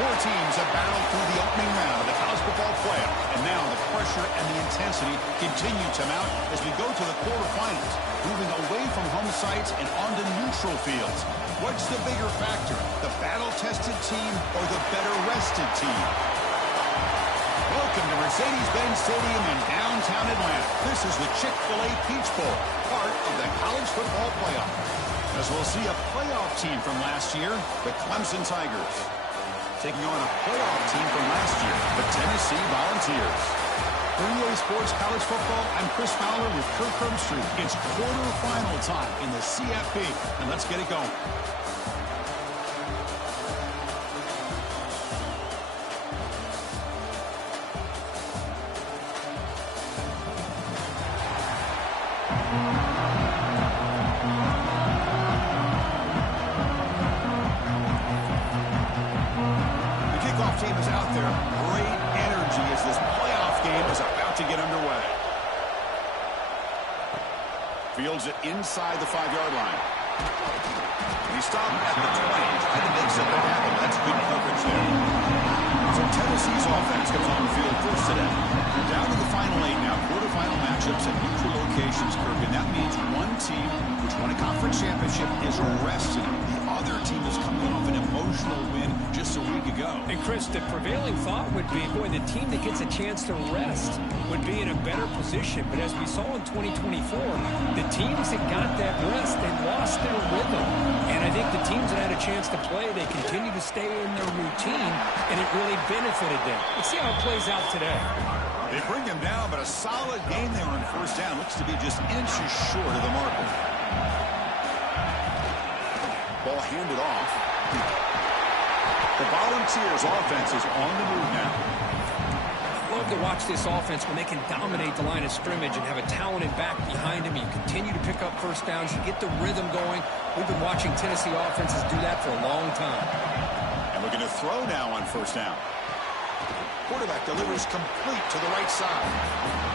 Four teams have battled through the opening round of the college football playoff, and now the pressure and the intensity continue to mount as we go to the quarterfinals, moving away from home sites and onto neutral fields. What's the bigger factor, the battle-tested team or the better-rested team? Welcome to Mercedes-Benz Stadium in downtown Atlanta. This is the Chick-fil-A Peach Bowl, part of the college football playoff. As we'll see a playoff team from last year, the Clemson Tigers, taking on a playoff team from last year, the Tennessee Volunteers. For EA Sports College Football, I'm Chris Fowler with Kirk Herbstreit. It's quarterfinal time in the CFP, and let's get it going. Team is out there. Great energy as this playoff game is about to get underway. Fields it inside the 5-yard line. He stopped at the 20. Tried to make something happen. That's good coverage there. So Tennessee's offense comes on the field first today. Down to the final 8 now. Quarterfinal matchups at neutral locations, Kirk. And that means one team which won a conference championship is rested. The other team is coming off an emotional win just a week ago. And Chris, the prevailing thought would be, boy, the team that gets a chance to rest would be in a better position. But as we saw in 2024, the teams that got that rest, they lost their rhythm. And I think the teams that had a chance to play, they continue to stay in their routine, and it really benefited them. Let's see how it plays out today. They bring him down, but a solid gain there on first down. Looks to be just inches short of the marker. Ball handed off. The Volunteers offense is on the move now. I love to watch this offense when they can dominate the line of scrimmage and have a talented back behind him. You continue to pick up first downs. You get the rhythm going. We've been watching Tennessee offenses do that for a long time. And we're going to throw now on first down. Quarterback delivers complete to the right side.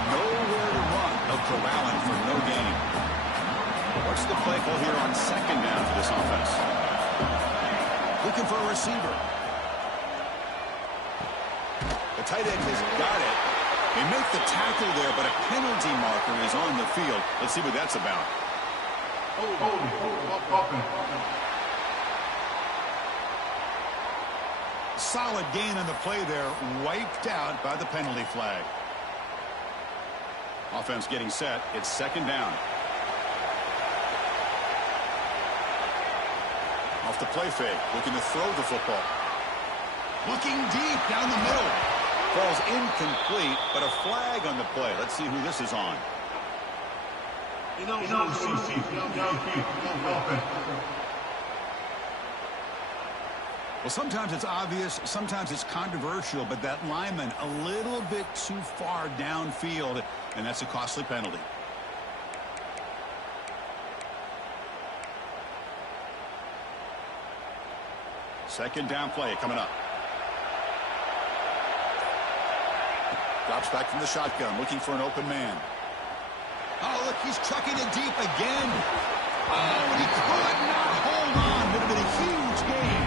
Nowhere to run. No corralling for no gain. What's the play call here on second down for this offense? Looking for a receiver. The tight end has got it. They make the tackle there, but a penalty marker is on the field. Let's see what that's about. Solid gain on the play there, wiped out by the penalty flag. Offense getting set. It's second down. Off the play fake, looking to throw the football. Looking deep down the middle. Falls incomplete, but a flag on the play. Let's see who this is on. Well, sometimes it's obvious, sometimes it's controversial, but that lineman a little bit too far downfield, and that's a costly penalty. Second down play coming up. Drops back from the shotgun, looking for an open man. Oh, look, he's trucking it deep again. Oh, and he could not hold on. Would have been a huge gain.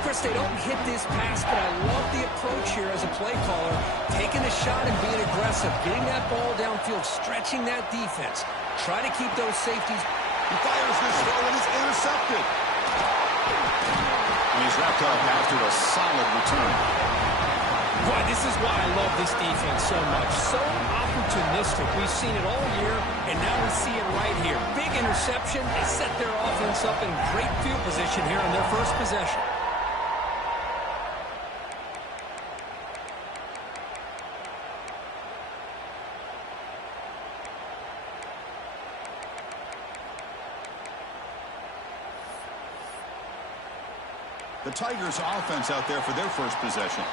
Chris, they don't hit this pass, but I love the approach here as a play caller. Taking a shot and being aggressive, getting that ball downfield, stretching that defense. Try to keep those safeties. He fires this throw and it's intercepted. And he's wrapped up after a solid return. Boy, this is why I love this defense so much. So opportunistic. We've seen it all year, and now we see it right here. Big interception. They set their offense up in great field position here on their first possession. The Tigers offense out there for their first possession.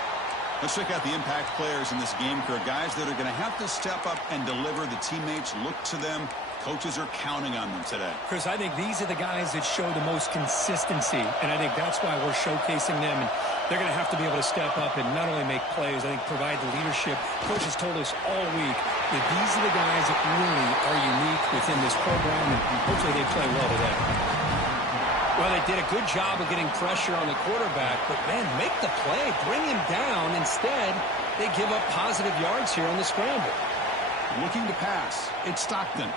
Let's check out the impact players in this game, Kirk. Guys that are going to have to step up and deliver. The teammates look to them. Coaches are counting on them today. Chris, I think these are the guys that show the most consistency, and I think that's why we're showcasing them. And they're going to have to be able to step up and not only make plays, I think provide the leadership. Coaches told us all week that these are the guys that really are unique within this program, and hopefully they play well today. Well, they did a good job of getting pressure on the quarterback, but, man, make the play. Bring him down. Instead, they give up positive yards here on the scramble. Looking to pass. It's Stockton.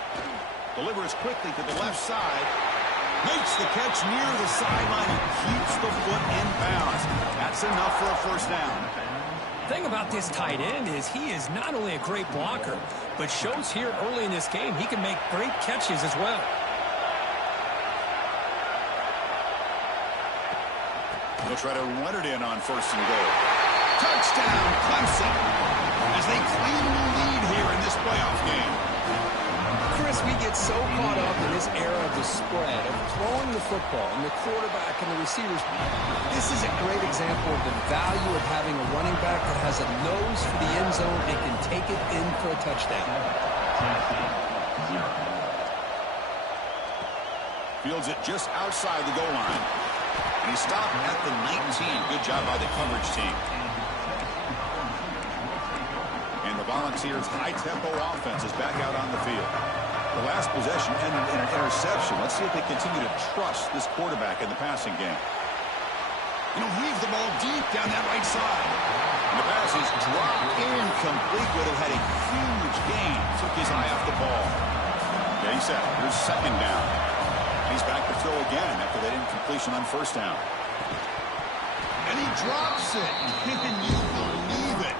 Delivers quickly to the left side. Makes the catch near the sideline and keeps the foot in bounds. That's enough for a first down. The thing about this tight end is he is not only a great blocker, but shows here early in this game he can make great catches as well. They'll try to run it in on first and goal. Touchdown, Clemson, as they claim the lead here in this playoff game. Chris, we get so caught up in this era of the spread, of throwing the football and the quarterback and the receivers. This is a great example of the value of having a running back that has a nose for the end zone and can take it in for a touchdown. Fields it just outside the goal line. And he stopped at the 19. Good job by the coverage team. And the Volunteers' high-tempo offense is back out on the field. The last possession ended in an interception. Let's see if they continue to trust this quarterback in the passing game. And he'll heave the ball deep down that right side. And the pass is dropped incomplete, where they had a huge gain. Took his eye off the ball. Okay, he's set. Here's second down. He's back to throw again after that incompletion on first down. And he drops it. Can you believe it?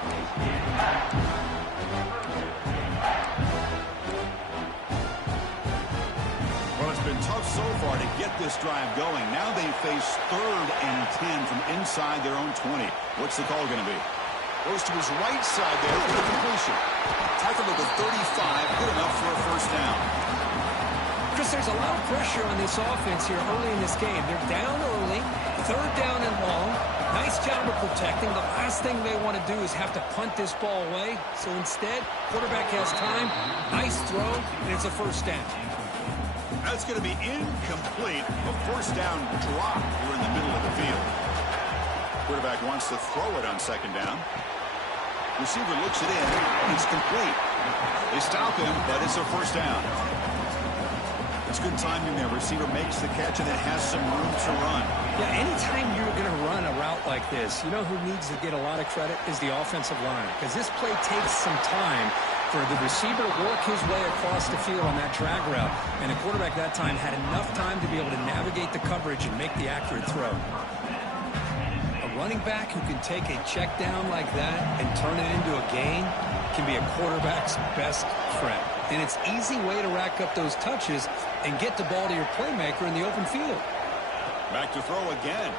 Well, it's been tough so far to get this drive going. Now they face 3rd and 10 from inside their own 20. What's the call going to be? Goes to his right side there for the completion. Tackled at the 35. Good enough for a first down. Chris, there's a lot of pressure on this offense here early in this game. They're down early, 3rd down and long. Nice job of protecting. The last thing they want to do is have to punt this ball away. So instead, quarterback has time, nice throw, and it's a first down. That's going to be incomplete. A first down drop here in the middle of the field. Quarterback wants to throw it on second down. Receiver looks it in. It's complete. They stop him, but it's a first down. It's good timing there. Receiver makes the catch and it has some room to run. Yeah, anytime you're going to run a route like this, you know who needs to get a lot of credit is the offensive line. Because this play takes some time for the receiver to work his way across the field on that drag route. And the quarterback that time had enough time to be able to navigate the coverage and make the accurate throw. A running back who can take a check down like that and turn it into a gain can be a quarterback's best friend. And it's an easy way to rack up those touches and get the ball to your playmaker in the open field. Back to throw again.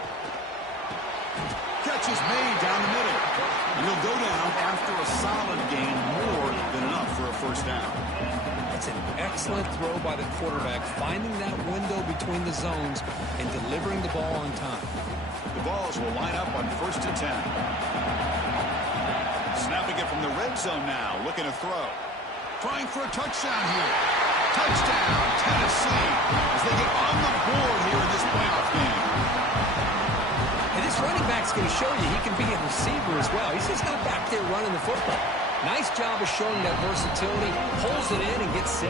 Catch is made down the middle. And he'll go down after a solid gain, more than enough for a first down. It's an excellent throw by the quarterback, finding that window between the zones and delivering the ball on time. The Vols will line up on 1st and 10. Snapping it from the red zone now, looking to throw. Trying for a touchdown here. Touchdown, Tennessee, as they get on the board here in this playoff game. And this running back's going to show you he can be a receiver as well. He's just not back there running the football. Nice job of showing that versatility. Pulls it in and gets 6.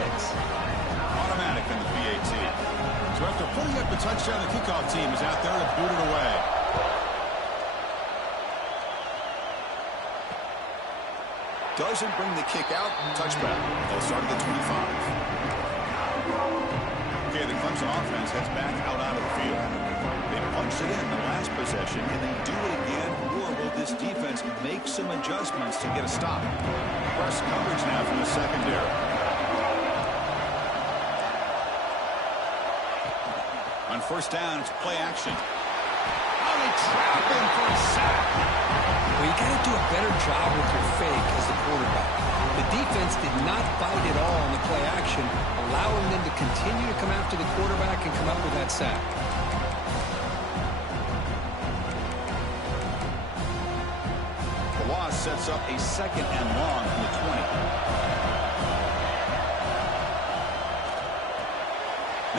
Automatic in the PAT. So after putting up the touchdown, the kickoff team is out there to boot it away. Doesn't bring the kick out. Touchback. They'll start at the 25. Okay, the Clemson offense heads back out onto the field. They punched it in the last possession. Can they do it again, or will this defense make some adjustments to get a stop? Press coverage now from the secondary. On first down, it's play action. Oh, they trap him for a sack. Well, you got to do a better job with your fake as the quarterback. The defense did not bite at all on the play action, allowing them to continue to come after the quarterback and come up with that sack. The loss sets up a 2nd and long from the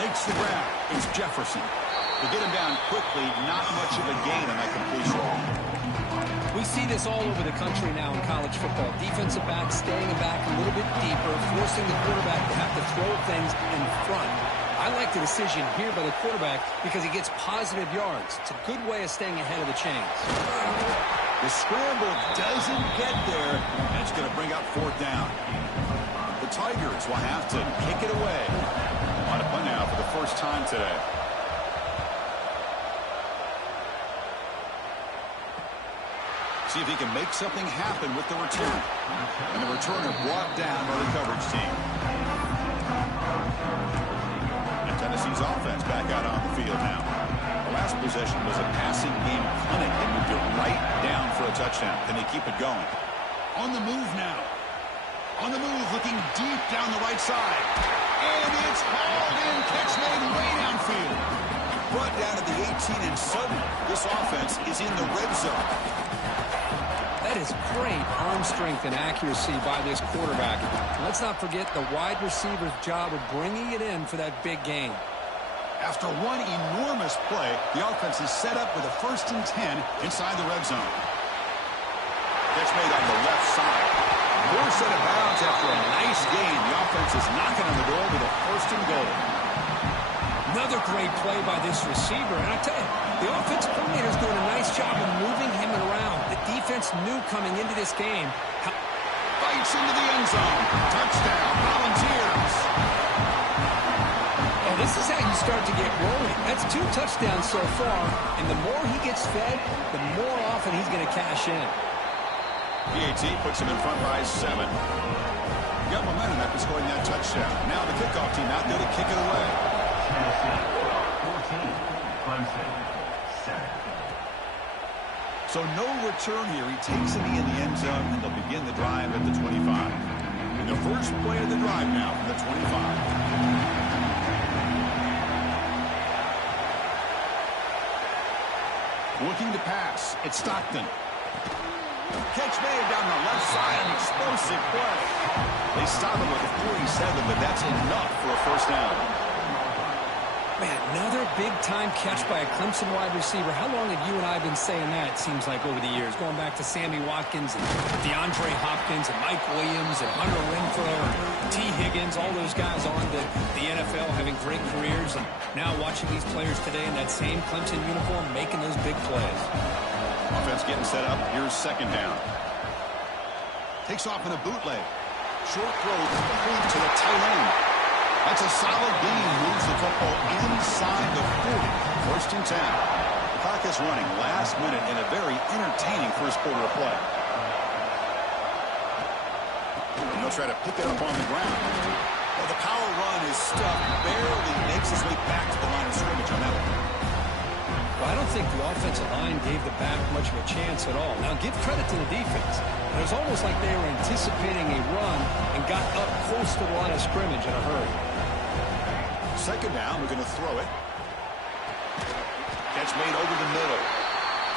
20. Makes the grab. It's Jefferson. To get him down quickly, not much of a gain on that completion. We see this all over the country now in college football. Defensive backs staying back a little bit deeper, forcing the quarterback to have to throw things in front. I like the decision here by the quarterback because he gets positive yards. It's a good way of staying ahead of the chains. The scramble doesn't get there, and it's going to bring up fourth down. The Tigers will have to kick it away. On a punt now for the first time today. See if he can make something happen with the return. And the returner brought down by the coverage team. And Tennessee's offense back out on the field now. The last possession was a passing game clinic. They moved it right down for a touchdown. Can they keep it going? On the move now. On the move, looking deep down the right side. And it's hauled in. Catch made way downfield. Brought down to the 18, and suddenly this offense is in the red zone. That is great arm strength and accuracy by this quarterback. Let's not forget the wide receiver's job of bringing it in for that big game. After one enormous play, the offense is set up with a 1st and 10 inside the red zone. Catch made on the left side. Poor set of bounds after a nice gain. The offense is knocking on the door with a 1st and goal. Another great play by this receiver. And I tell you, the offensive coordinator is doing a nice job of moving him around. The defense knew coming into this game. Bites into the end zone. Touchdown, Volunteers. And this is how you start to get rolling. That's 2 touchdowns so far. And the more he gets fed, the more often he's going to cash in. PAT puts him in front by 7. Got momentum after scoring that touchdown. Now the kickoff team out there to kick it away. 14, Clemson, 7. So no return here. He takes it in the end zone, and they'll begin the drive at the 25. And the first play of the drive now from the 25. Looking to pass. It's Stockton. Catch made down the left side, an explosive play. They stop him with a 47, but that's enough for a first down. Man, another big-time catch by a Clemson wide receiver. How long have you and I been saying that, it seems like, over the years? Going back to Sammy Watkins and DeAndre Hopkins and Mike Williams and Hunter Renfrow and T. Higgins, all those guys on the NFL having great careers. And now watching these players today in that same Clemson uniform making those big plays. Offense getting set up. Here's 2nd down. Takes off in a bootleg. Short throw complete to the tight end. That's a solid gain. Moves the football inside the 40. 1st and 10. The clock is running last minute in a very entertaining first quarter of play. And they'll try to pick it up on the ground. Well, the power run is stuck. Barely makes his way back to the line of scrimmage on that one. Well, I don't think the offensive line gave the back much of a chance at all. Now, give credit to the defense. It was almost like they were anticipating a run and got up close to the line of scrimmage in a hurry. 2nd down, we're going to throw it. Catch made over the middle.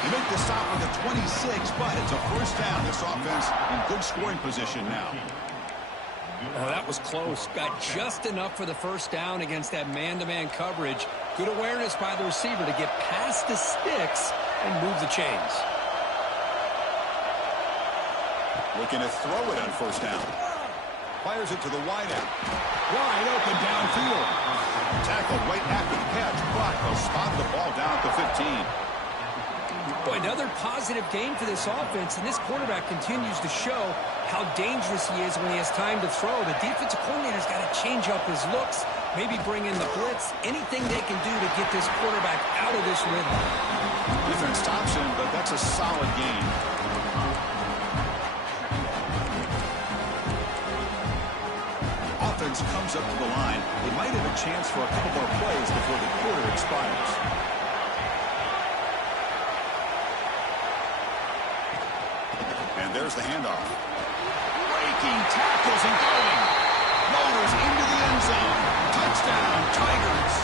You make the stop with the 26, but it's a first down. This offense in good scoring position now. Oh, that was close. Got just enough for the first down against that man-to-man coverage. Good awareness by the receiver to get past the sticks and move the chains. Looking to throw it on first down. Fires it to the wideout. Wide open downfield. Tackled right after the catch, but they'll spot the ball down at the 15. Boy, another positive game for this offense, and this quarterback continues to show how dangerous he is when he has time to throw. The defensive coordinator's got to change up his looks, maybe bring in the blitz, anything they can do to get this quarterback out of this rhythm. Defense stops him, but that's a solid game. Offense comes up to the line. They might have a chance for a couple more plays before the quarter expires. And there's the handoff. Breaking tackles and going. Rollers into the end zone. Touchdown, Tigers.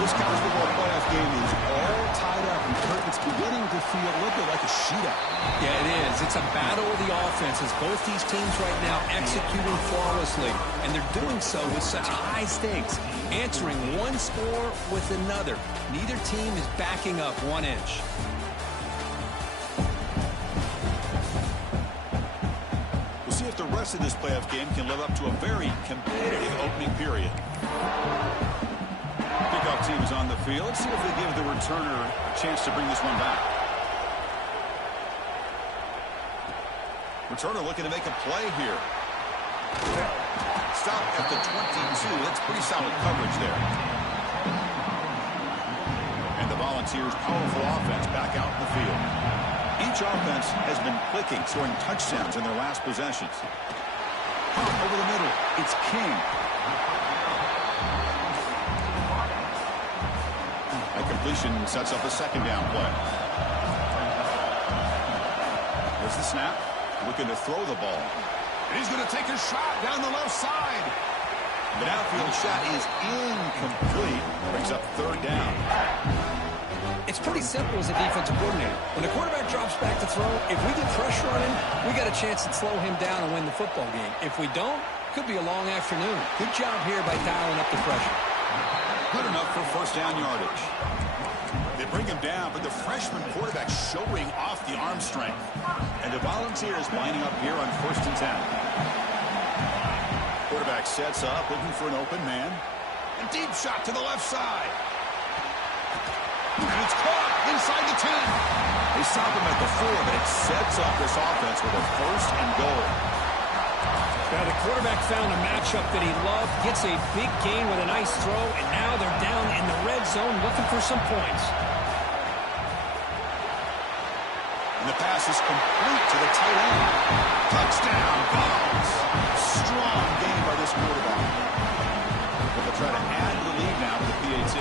This college football playoff game is all tied up, and it's beginning to feel a little bit like a shootout. Yeah, it is. It's a battle of the offenses. Both these teams right now executing flawlessly, and they're doing so with such high stakes, answering one score with another. Neither team is backing up 1 inch. We'll see if the rest rest of this playoff game can live up to a very competitive opening period. Kickoff team is on the field. Let's see if they give the returner a chance to bring this one back. Returner looking to make a play here. Stop at the 22. That's pretty solid coverage there. And the Volunteers' powerful offense back out in the field. Each offense has been clicking, scoring touchdowns in their last possessions. Pop over the middle. It's King. A completion sets up a second down play. There's the snap. Looking to throw the ball. And he's going to take a shot down the left side. The downfield shot is incomplete. Brings up third down. It's pretty simple as a defensive coordinator. When the quarterback drops back to throw, if we get pressure on him, we got a chance to slow him down and win the football game. If we don't, could be a long afternoon. Good job here by dialing up the pressure. Good enough for first down yardage. They bring him down, but the freshman quarterback showing off the arm strength. And the Volunteers lining up here on 1st and 10. Quarterback sets up, looking for an open man. A deep shot to the left side. And it's caught inside the 10. They stop him at the 4, but it sets up this offense with a 1st and goal. The quarterback found a matchup that he loved, gets a big gain with a nice throw, and now they're down in the red zone looking for some points. And the pass is complete to the tight end. Touchdown, Vols. Strong game by this quarterback. They'll try to add to the lead now with the PAT.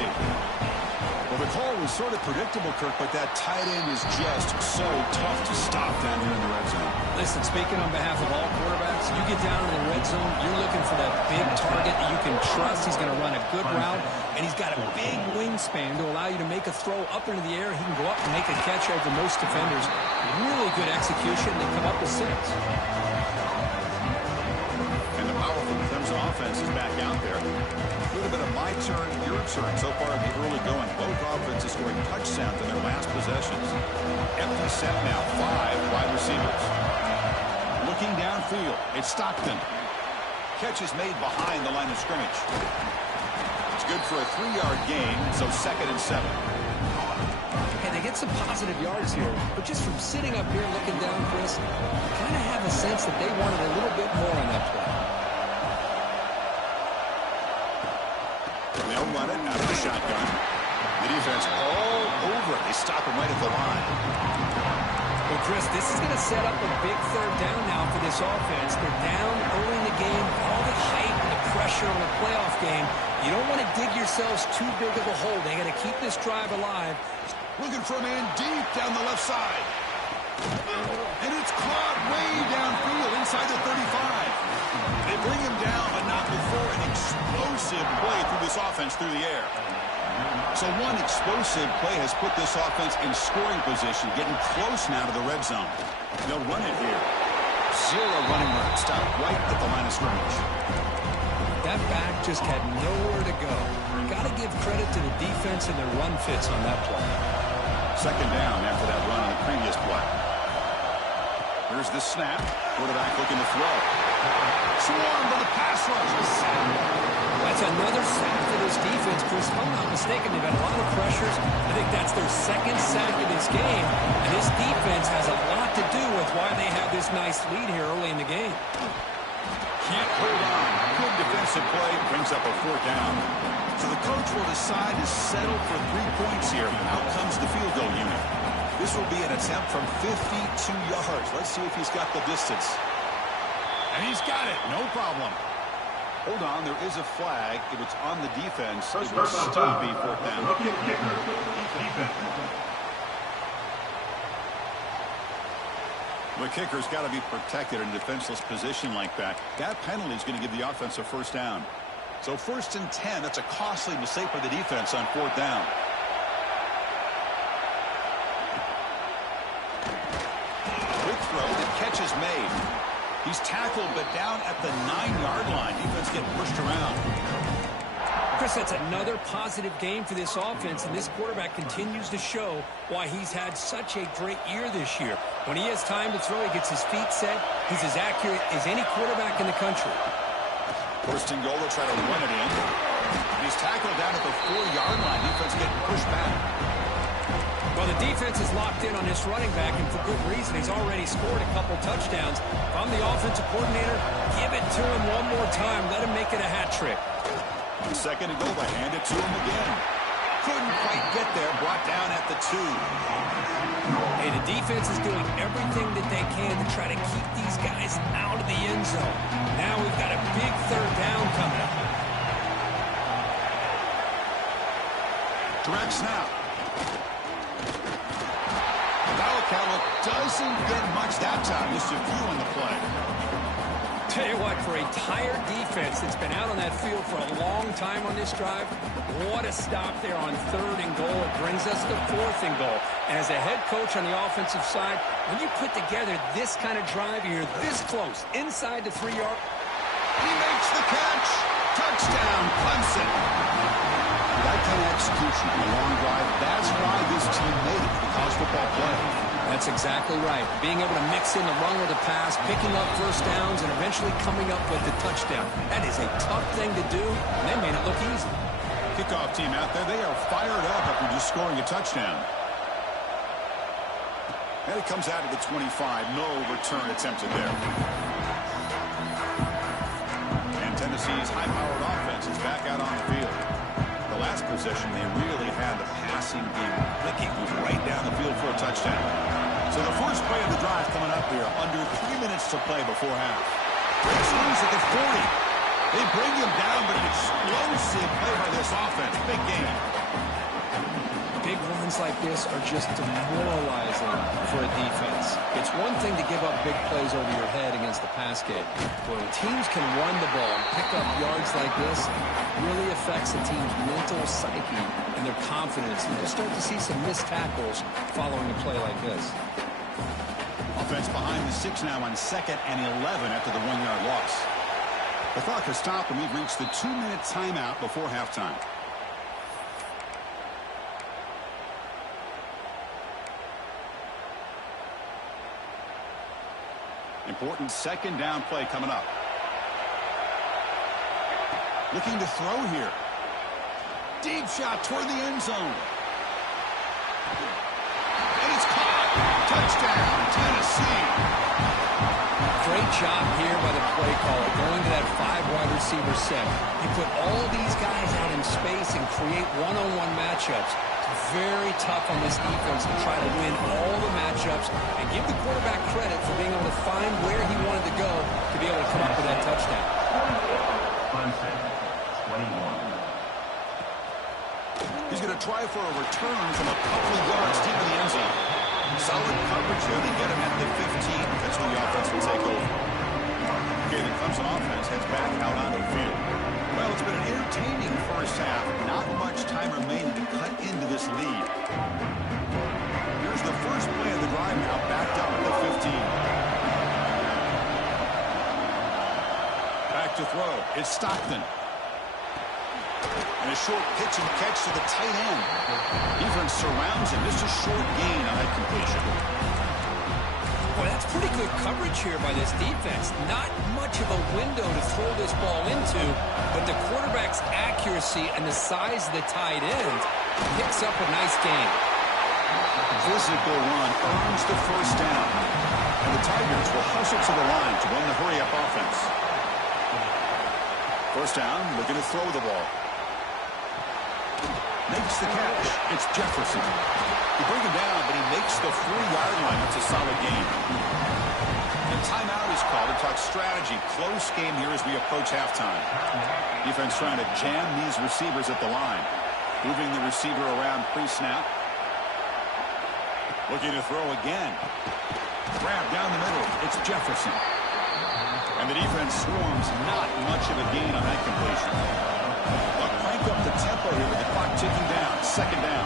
Well, the call was sort of predictable, Kirk, but that tight end is just so tough to stop down here in the red zone. Listen, speaking on behalf of all quarterbacks, you get down in the red zone, you're looking for that big target that you can trust. He's going to run a good route, and he's got a big wingspan to allow you to make a throw up into the air. He can go up and make a catch over most defenders. Really good execution. They come up with 6. And the powerful Clemson offense is back out there. A little bit of my turn, your turn so far in the early going. Both offenses scoring touchdowns in their last possessions. Empty set now, 5 wide receivers. Looking downfield, it's Stockton. Catch is made behind the line of scrimmage. It's good for a 3-yard gain, so 2nd and 7. And they get some positive yards here, but just from sitting up here looking down, Chris, I kind of have a sense that they wanted a little bit more on that play. They'll run it out of the shotgun. The defense all over it. They stop him right at the line. Well, Chris, this is going to set up a big third down now for this offense. They're down early in the game. All the hype and the pressure on a playoff game. You don't want to dig yourselves too big of a hole. They got to keep this drive alive. Looking for a man deep down the left side. And it's caught way downfield inside the 35. They bring him down, but not before an explosive play through this offense through the air. So one explosive play has put this offense in scoring position, getting close now to the red zone. They'll run it here. 0 running route, stop right at the line of scrimmage. That back just had nowhere to go. Got to give credit to the defense and their run fits on that play. 2nd down after that run on the previous play. Here's the snap. Quarterback looking to throw. Swarmed by the pass rush. That's another sack for this defense, Chris. If I'm not mistaken, they've had a lot of pressures. I think that's their 2nd sack of this game. And this defense has a lot to do with why they have this nice lead here early in the game. Can't hold on. Good defensive play. Brings up a 4th down. So the coach will decide to settle for 3 points here. Out comes the field goal unit. This will be an attempt from 52 yards. Let's see if he's got the distance. And he's got it. No problem. Hold on. There is a flag. If it's on the defense, it will still be 4th down. The kicker's got to be protected in a defenseless position like that. That penalty is going to give the offense a 1st down. So 1st and 10. That's a costly mistake for the defense on 4th down. Quick throw. The catch is made. He's tackled, but down at the 9-yard line. Defense getting pushed around. Chris, sets another positive game for this offense, and this quarterback continues to show why he's had such a great year this year. When he has time to throw, he gets his feet set. He's as accurate as any quarterback in the country. First and goal, they'll try to run it in. He's tackled down at the 4-yard line. Defense getting pushed back. Well, the defense is locked in on this running back, and for good reason. He's already scored a couple touchdowns. If I'm the offensive coordinator, give it to him one more time. Let him make it a hat trick. Second and goal, they hand it to him again. Couldn't quite get there, brought down at the 2. Hey, the defense is doing everything that they can to try to keep these guys out of the end zone. Now we've got a big third down coming up. Direct snap. Vallecano doesn't get much that time. Just a few on the play. Tell you what, for a tired defense that's been out on that field for a long time on this drive, what a stop there on third and goal. It brings us to fourth and goal. And as a head coach on the offensive side, when you put together this kind of drive, you're this close, inside the 3-yard. He makes the catch. Touchdown, Clemson. That kind of execution on a long drive, that's why this team made it to the college football playoff. That's exactly right. Being able to mix in the run with the pass, picking up first downs, and eventually coming up with the touchdown. That is a tough thing to do, and they made it look easy. Kickoff team out there, they are fired up after just scoring a touchdown. And it comes out of the 25. No return attempted there. And Tennessee's high-powered offense is back out on the field. The last possession, they really had the passing game clicking, moving right down the field for a touchdown. So the first play of the drive coming up here, under 3 minutes to play before half. Breaks loose at the 40. They bring him down, but an explosive play by this offense. Big game. Big runs like this are just demoralizing for a defense. It's one thing to give up big plays over your head against the pass game. When teams can run the ball and pick up yards like this, it really affects the team's mental psyche and their confidence. And you'll start to see some missed tackles following a play like this. Offense behind the 6 now on 2nd and 11 after the 1-yard loss. The clock has stopped, and we've reached the 2-minute timeout before halftime. Important second down play coming up. Looking to throw here. Deep shot toward the end zone. And it's caught. Touchdown, Tennessee. Great job here by the play caller, going to that 5-wide receiver set. You put all these guys out in space and create one-on-one matchups. It's very tough on this defense to try to win all the matchups and give the quarterback credit for being able to find where he wanted to go to be able to come up with that touchdown. Clemson, 21. He's going to try for a return from a couple of yards deep in the end zone. Solid coverage here. They get him at the 15. That's when the offense will take over. Okay, the Clemson offense heads back out onto the field. Well, it's been an entertaining first half. Not much time remaining to cut into this lead. Here's the first play of the drive now, backed up at the 15. Back to throw. It's Stockton. And a short pitch and catch to the tight end. Defense surrounds him. Just a short gain on that completion. Boy, that's pretty good coverage here by this defense. Not much of a window to throw this ball into, but the quarterback's accuracy and the size of the tight end picks up a nice gain. Physical run earns the first down. And the Tigers will hustle to the line to run the hurry-up offense. First down, looking to throw the ball. Makes the catch. It's Jefferson. You bring him down, but he makes the 4-yard line. It's a solid gain. And timeout is called to talk strategy. Close game here as we approach halftime. Defense trying to jam these receivers at the line. Moving the receiver around pre-snap. Looking to throw again. Grab down the middle. It's Jefferson. And the defense swarms. Not much of a gain on that completion. They'll crank up the tempo here with the clock ticking down. Second down.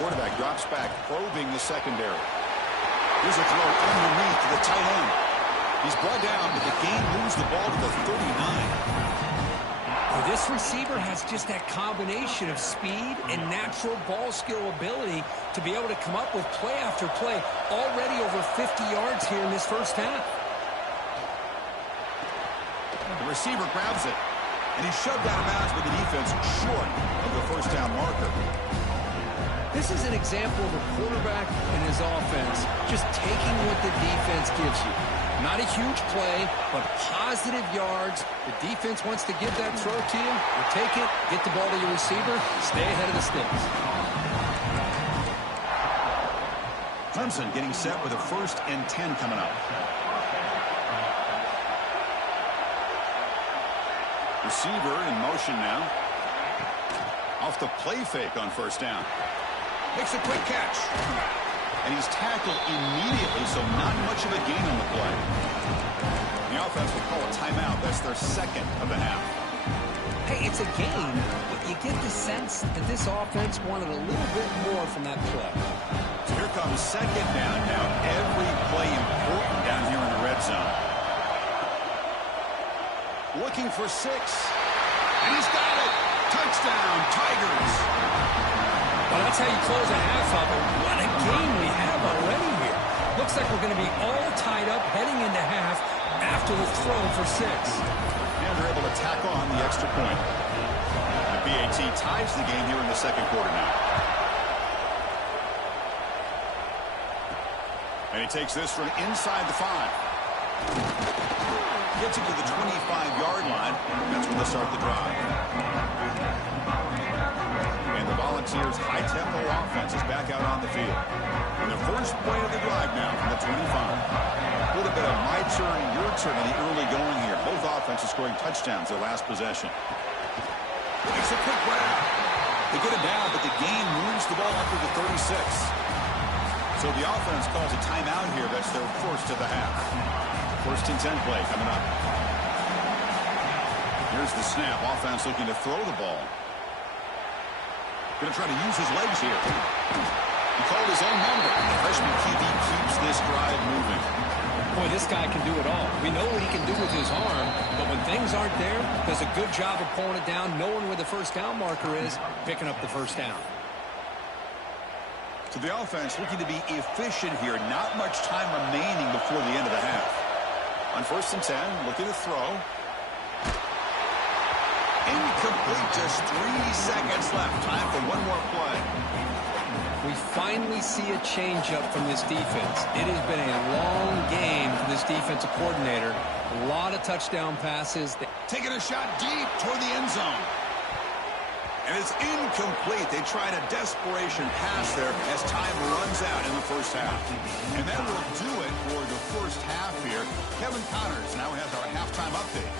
Quarterback drops back, probing the secondary. Here's a throw underneath to the tight end. He's brought down, but the game moves the ball to the 39. Well, this This receiver has just that combination of speed and natural ball skill ability to be able to come up with play after play, already over 50 yards here in this first half. The receiver grabs it, and he's shoved out of bounds with the defense short of the first down marker. This is an example of a quarterback and his offense just taking what the defense gives you. Not a huge play, but positive yards. The defense wants to give that throw to you. You take it, get the ball to your receiver, stay ahead of the sticks. Clemson getting set with a 1st and 10 coming up. Receiver in motion now. Off the play fake on first down. Makes a quick catch. And he's tackled immediately, so not much of a gain on the play. The offense will call a timeout. That's their 2nd of the half. Hey, it's a game, but you get the sense that this offense wanted a little bit more from that play. So here comes 2nd down now. Every play important down here in the red zone. Looking for 6. And he's got it. Touchdown, Tigers. Well, that's how you close a half of it. What a game we have already here. Looks like we're going to be all tied up heading into half after the throw for 6. And they're able to tack on the extra point. The BAT ties the game here in the 2nd quarter now. And he takes this from inside the 5. Gets it to the 25-yard line. That's when they'll start the drive. And the Volunteers' high-tempo offense is back out on the field. And the first play of the drive now from the 25. A little bit of my turn, your turn in the early going here. Both offenses scoring touchdowns their last possession. Makes a quick grab. They get it down, but the gain moves the ball up to the 36. So the offense calls a timeout here. That's their 1st of the half. 1st and 10 play coming up. Here's the snap. Offense looking to throw the ball. Going to try to use his legs here. He called his own number. The freshman QB keeps this drive moving. Boy, this guy can do it all. We know what he can do with his arm, but when things aren't there, does a good job of pulling it down, knowing where the first down marker is, picking up the first down. So the offense looking to be efficient here. Not much time remaining before the end of the half. On 1st and 10, looking to throw. Incomplete, just 3 seconds left. Time for one more play. We finally see a changeup from this defense. It has been a long game for this defensive coordinator. A lot of touchdown passes. Taking a shot deep toward the end zone. And it's incomplete. They tried a desperation pass there as time runs out in the first half. And that will do it for the first half here. Kevin Connors now has our halftime update.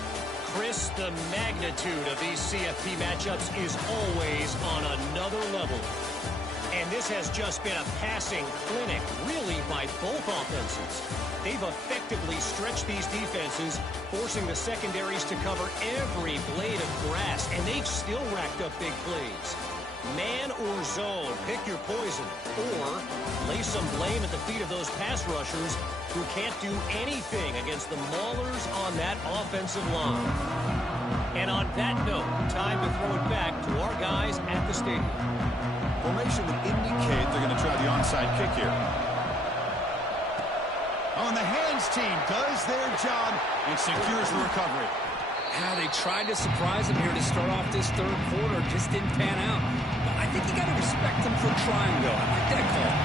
Chris, the magnitude of these CFP matchups is always on another level. And this has just been a passing clinic, really, by both offenses. They've effectively stretched these defenses, forcing the secondaries to cover every blade of grass, and they've still racked up big plays. Man or zone, pick your poison, or lay some blame at the feet of those pass rushers who can't do anything against the maulers on that offensive line. And on that note, time to throw it back to our guys at the stadium. Formation would indicate they're going to try the onside kick here. On the hands team does their job and secures the recovery. They tried to surprise him here to start off this 3rd quarter. Just didn't pan out. But I think you got to respect them for trying, though. I like that call.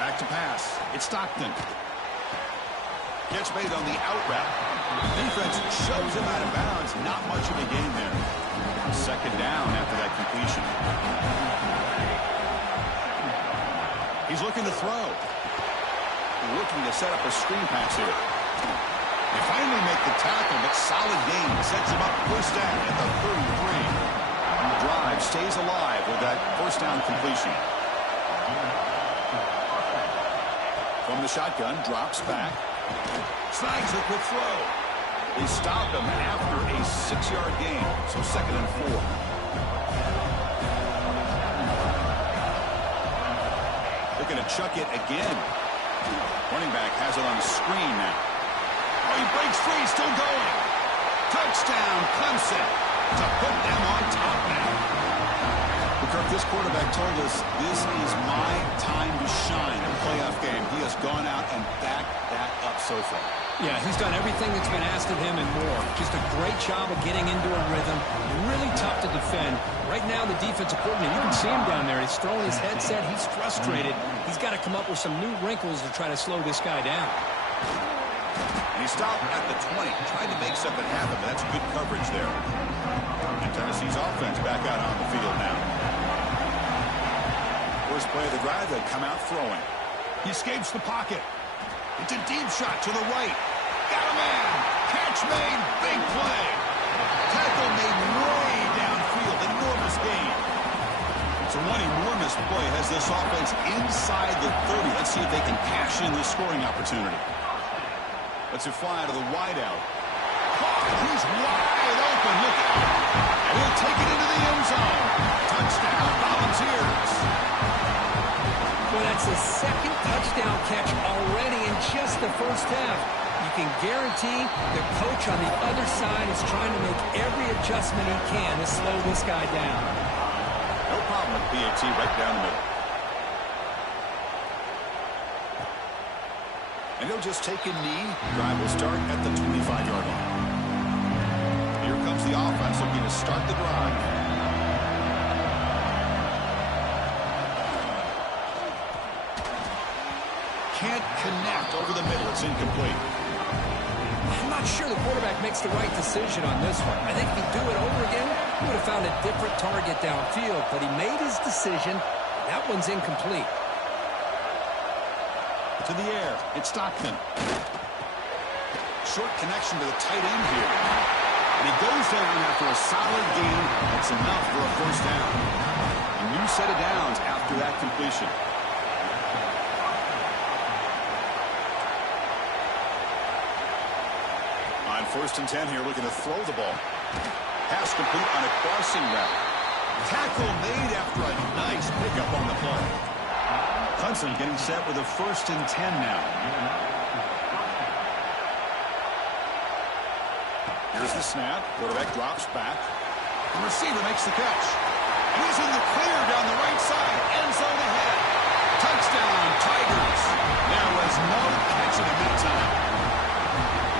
Back to pass. It's Stockton. Catch made on the out route. Defense shoves him out of bounds. Not much of a gain there. 2nd down after that completion. He's looking to throw. Looking to set up a screen pass here. They finally make the tackle, but solid gain sets him up first down at the 33. And the drive stays alive with that first down completion. From the shotgun, drops back. Snags a quick throw. They stop him after a 6-yard gain, so 2nd and 4. Looking to chuck it again. Running back has it on the screen now. Oh, he breaks free, still going. Touchdown, Clemson, to put them on top now. Kirk, this quarterback told us this is my time to shine in a playoff game. He has gone out and backed that up so far. Yeah, he's done everything that's been asked of him and more. Just a great job of getting into a rhythm. Really tough to defend. Right now, the defensive coordinator, you can see him down there. He's throwing his headset. He's frustrated. He's got to come up with some new wrinkles to try to slow this guy down. And he stopped at the 20, tried to make something happen, but that's good coverage there. And Tennessee's offense back out on the field now. First play of the drive, they come out throwing. He escapes the pocket. It's a deep shot to the right. Got a man. Catch made. Big play. Tackle made way downfield. Enormous gain. So one enormous play has this offense inside the 30. Let's see if they can cash in this scoring opportunity. Let's it fly to the wideout. He's wide open. Look at him. And he'll take it into the end zone. Touchdown, Volunteers. Well, that's the second touchdown catch already in just the first half. You can guarantee the coach on the other side is trying to make every adjustment he can to slow this guy down. No problem with PAT right down the middle. And he'll just take a knee. Drive will start at the 25-yard line. Here comes the offense looking to start the drive. Can't connect over the middle. It's incomplete. I'm not sure the quarterback makes the right decision on this one. I think if he'd do it over again, he would have found a different target downfield. But he made his decision. That one's incomplete. To the air. It's Stockton. Short connection to the tight end here. And he goes down after a solid gain. That's enough for a first down. A new set of downs after that completion. On 1st and 10 here, looking to throw the ball. Pass complete on a crossing route. Tackle made after a nice pickup on the play. Clemson getting set with a 1st and 10 now. Here's the snap. Quarterback drops back. The receiver makes the catch. He's in the clear down the right side. End zone ahead. Touchdown, Tigers. There was no catch in the meantime.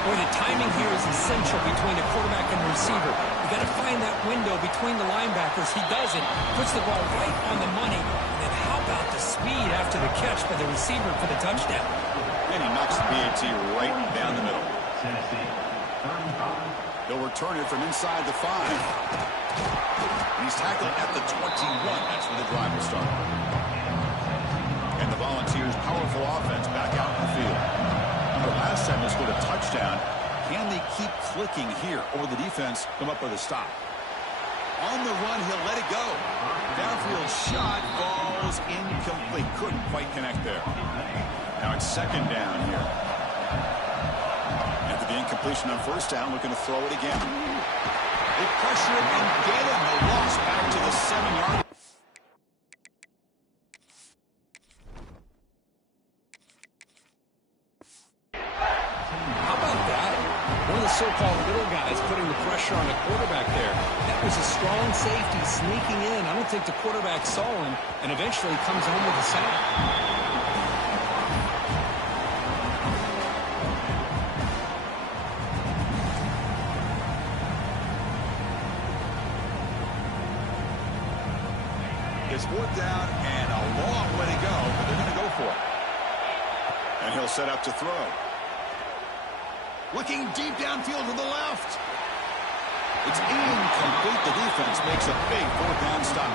Boy, the timing here is essential between the quarterback and the receiver. You got to find that window between the linebackers. He does it. Puts the ball right on the money. And then how about the speed after the catch by the receiver for the touchdown? And he knocks the PAT right down the middle. Tennessee. He'll return it from inside the 5. And he's tackled at the 21. That's where the drive will start. And the Volunteers' powerful offense back out in the field. Last time they scored a touchdown. Can they keep clicking here, or the defense come up with a stop? On the run, he'll let it go. Downfield shot falls incomplete. Couldn't quite connect there. Now it's 2nd down here. After the incompletion on 1st down, looking to throw it again. They pressure it and get him. The loss back to the 7-yard line. So-called little guys putting the pressure on the quarterback there. That was a strong safety sneaking in. I don't think the quarterback saw him and eventually comes home with a sack. It's 4th down and a long way to go, but they're going to go for it. And he'll set up to throw. Looking deep downfield to the left. It's incomplete. The defense makes a big 4th down stop.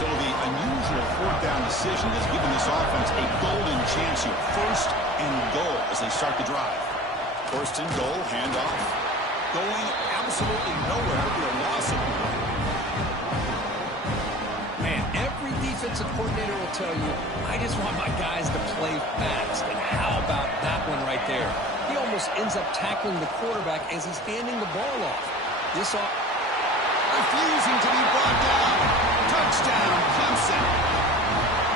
So the unusual 4th down decision has given this offense a golden chance here. 1st and goal as they start the drive. 1st and goal, handoff. Going absolutely nowhere. It'll be a loss of the ball. Man, every defensive coordinator will tell you, I just want my guys to play fast. And how about that one right there? He almost ends up tackling the quarterback as he's handing the ball off. This refusing to be brought down. Touchdown, Clemson.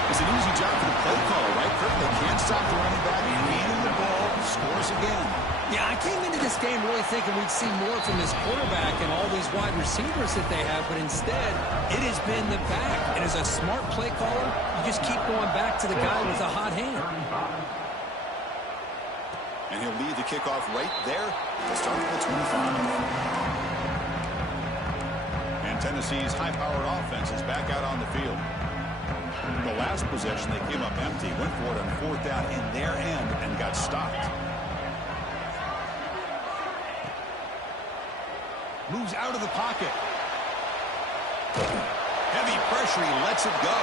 It's an easy job for the play caller, right, Kirk? They can't stop the running back. Handing the ball, scores again. Yeah, I came into this game really thinking we'd see more from this quarterback and all these wide receivers that they have, but instead, it has been the back. And as a smart play caller, you just keep going back to the guy with a hot hand. And he'll lead the kickoff right there to start the 25. And Tennessee's high-powered offense is back out on the field. The last possession, they came up empty, went for it on 4th down in their end and got stopped. Moves out of the pocket. Heavy pressure, he lets it go.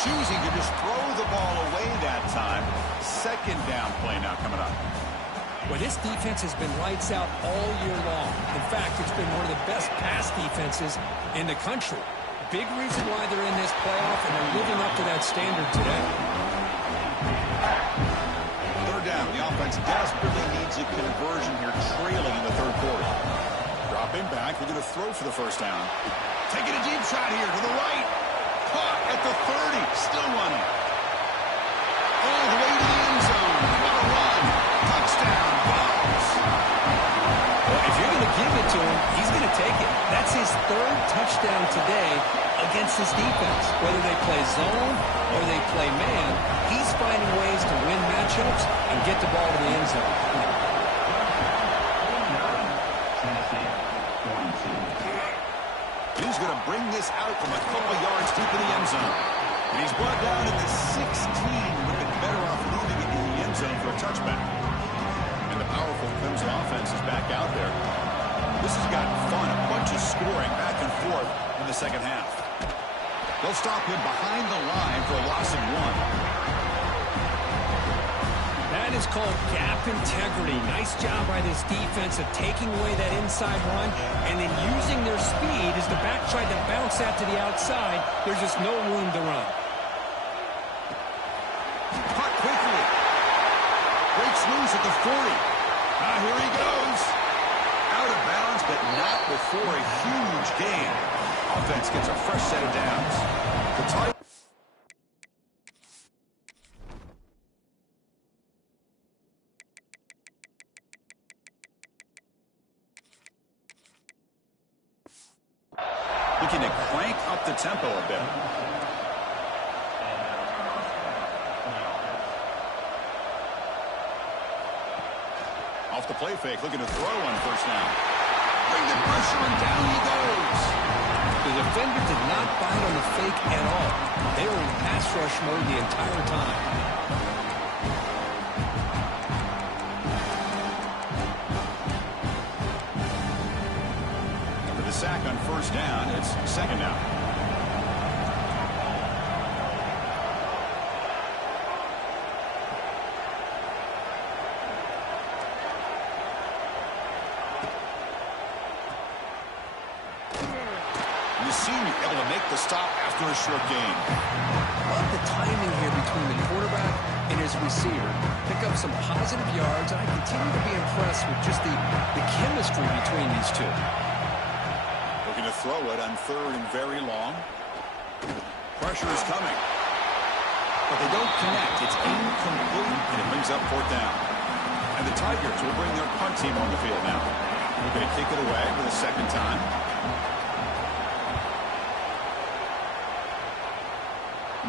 Choosing to just throw the ball away that time. 2nd down play now coming up. Well, this defense has been lights out all year long. In fact, it's been one of the best pass defenses in the country. Big reason why they're in this playoff, and they're living up to that standard today. 3rd down. The offense desperately needs a conversion here, trailing in the 3rd quarter. Dropping back, we're going to throw for the 1st down. Taking a deep shot here to the right. Caught at the 30, still running. All the way to the end zone. What a run. Touchdown, Browns. Well, if you're going to give it to him, he's going to take it. That's his 3rd touchdown today against this defense. Whether they play zone or they play man, he's finding ways to win matchups and get the ball to the end zone. He's going to bring this out from a couple yards deep in the end zone. And he's brought down at the 16. Would have been better off leaving it in the end zone for a touchback. And the powerful Clemson offense is back out there. This has gotten fun. A bunch of scoring back and forth in the 2nd half. They'll stop him behind the line for a loss of 1. That is called gap integrity. Nice job by this defense of taking away that inside run and then using their speed as the back tried to bounce out to the outside. There's just no room to run. Caught quickly. Breaks loose at the 40. Here he goes. Out of bounds, but not before a huge gain. Offense gets a fresh set of downs. The Tigers. Looking to crank up the tempo a bit. Off the play fake, looking to throw on 1st down. Bring the pressure and down he goes. The defender did not bite on the fake at all. They were in pass rush mode the entire time. Sack on 1st down. It's 2nd down. You seem able to make the stop after a short gain. Love the timing here between the quarterback and his receiver. Pick up some positive yards, and I continue to be impressed with just the chemistry between these two. Looking to throw it on 3rd and very long. Pressure is coming. But they don't connect. It's incomplete, and it brings up 4th down. And the Tigers will bring their punt team on the field now. They're going to kick it away for the 2nd time.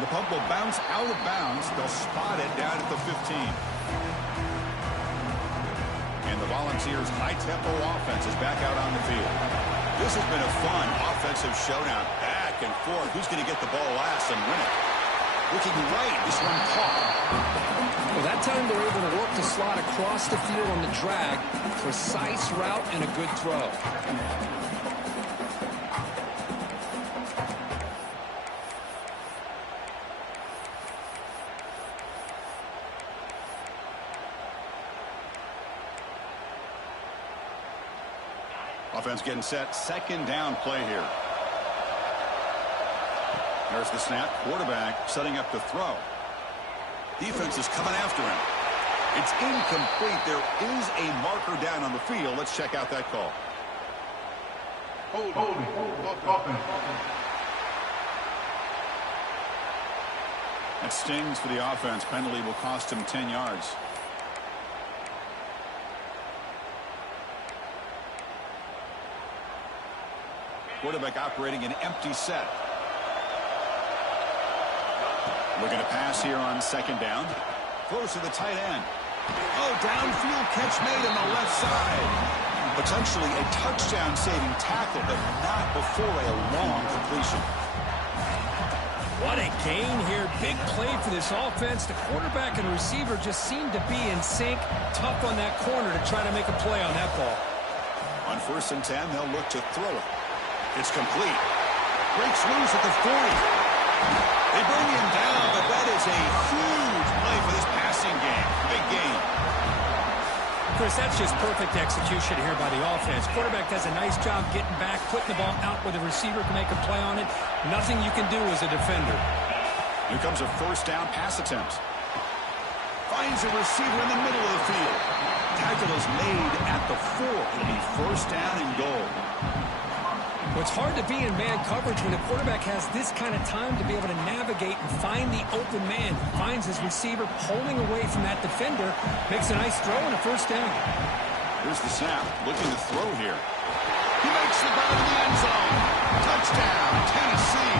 And the punt will bounce out of bounds. They'll spot it down at the 15. And the Volunteers' high-tempo offense is back out on the field. This has been a fun offensive showdown. Back and forth. Who's going to get the ball last and win it? Looking right. This one caught. Well, that time they're able to work the slot across the field on the drag. Precise route and a good throw. Offense getting set. 2nd down play here. There's the snap. Quarterback setting up to throw. Defense is coming after him. It's incomplete. There is a marker down on the field. Let's check out that call. Holding. Offense. That stings for the offense. Penalty will cost him 10 yards. Quarterback operating an empty set. Looking to pass here on second down. Throws to the tight end. Oh, downfield catch made on the left side. Potentially a touchdown-saving tackle, but not before a long completion. What a gain here. Big play for this offense. The quarterback and receiver just seem to be in sync. Tough on that corner to try to make a play on that ball. On 1st and 10, they'll look to throw it. It's complete. Breaks loose at the 40. They bring him down, but that is a huge play for this passing game. Big game. Chris, that's just perfect execution here by the offense. Quarterback does a nice job getting back, putting the ball out where the receiver can make a play on it. Nothing you can do as a defender. Here comes a 1st down pass attempt. Finds a receiver in the middle of the field. Tackle is made at the 4. It'll be 1st down and goal. Well, it's hard to be in man coverage when the quarterback has this kind of time to be able to navigate and find the open man. He finds his receiver pulling away from that defender, makes a nice throw and a 1st down. Here's the snap, looking to throw here. He makes the grab in the end zone. Touchdown, Tennessee.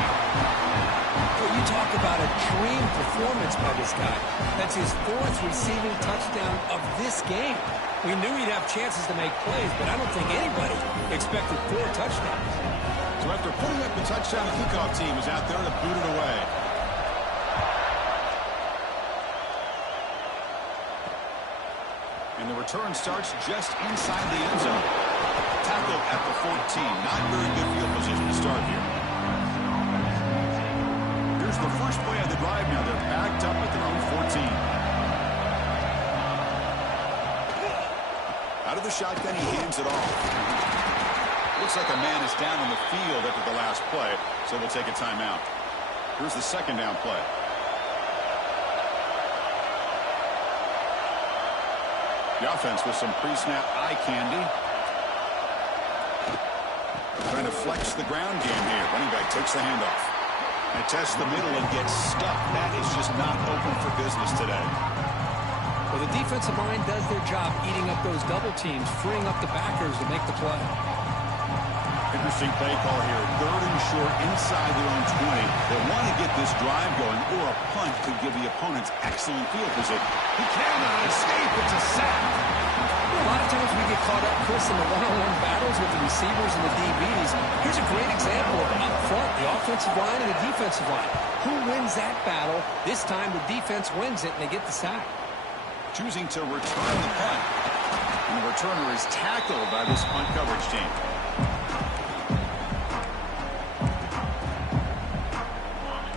Well, you talk about a dream performance by this guy. That's his 4th receiving touchdown of this game. We knew he'd have chances to make plays, but I don't think anybody expected 4 touchdowns. So after putting up the touchdown, the kickoff team is out there to boot it away. And the return starts just inside the end zone. Tackled at the 14. Not very good field position to start here. Here's the first play of the drive now. They're backed up at their own 14. Out of the shotgun, he hands it off. Looks like a man is down on the field after the last play, so they'll take a timeout. Here's the 2nd down play. The offense with some pre-snap eye candy. Trying to flex the ground game here. Running back takes the handoff. And tests the middle and gets stuck. That is just not open for business today. Well, the defensive line does their job eating up those double teams, freeing up the backers to make the play. Interesting play call here. 3rd and short inside their own 20. They want to get this drive going, or a punt could give the opponents excellent field position. He cannot escape. It's a sack. A lot of times we get caught up, Chris, in the one-on-one battles with the receivers and the DBs. Here's a great example of up front, the offensive line and the defensive line. Who wins that battle? This time the defense wins it, and they get the sack. Choosing to return the punt. And the returner is tackled by this punt coverage team.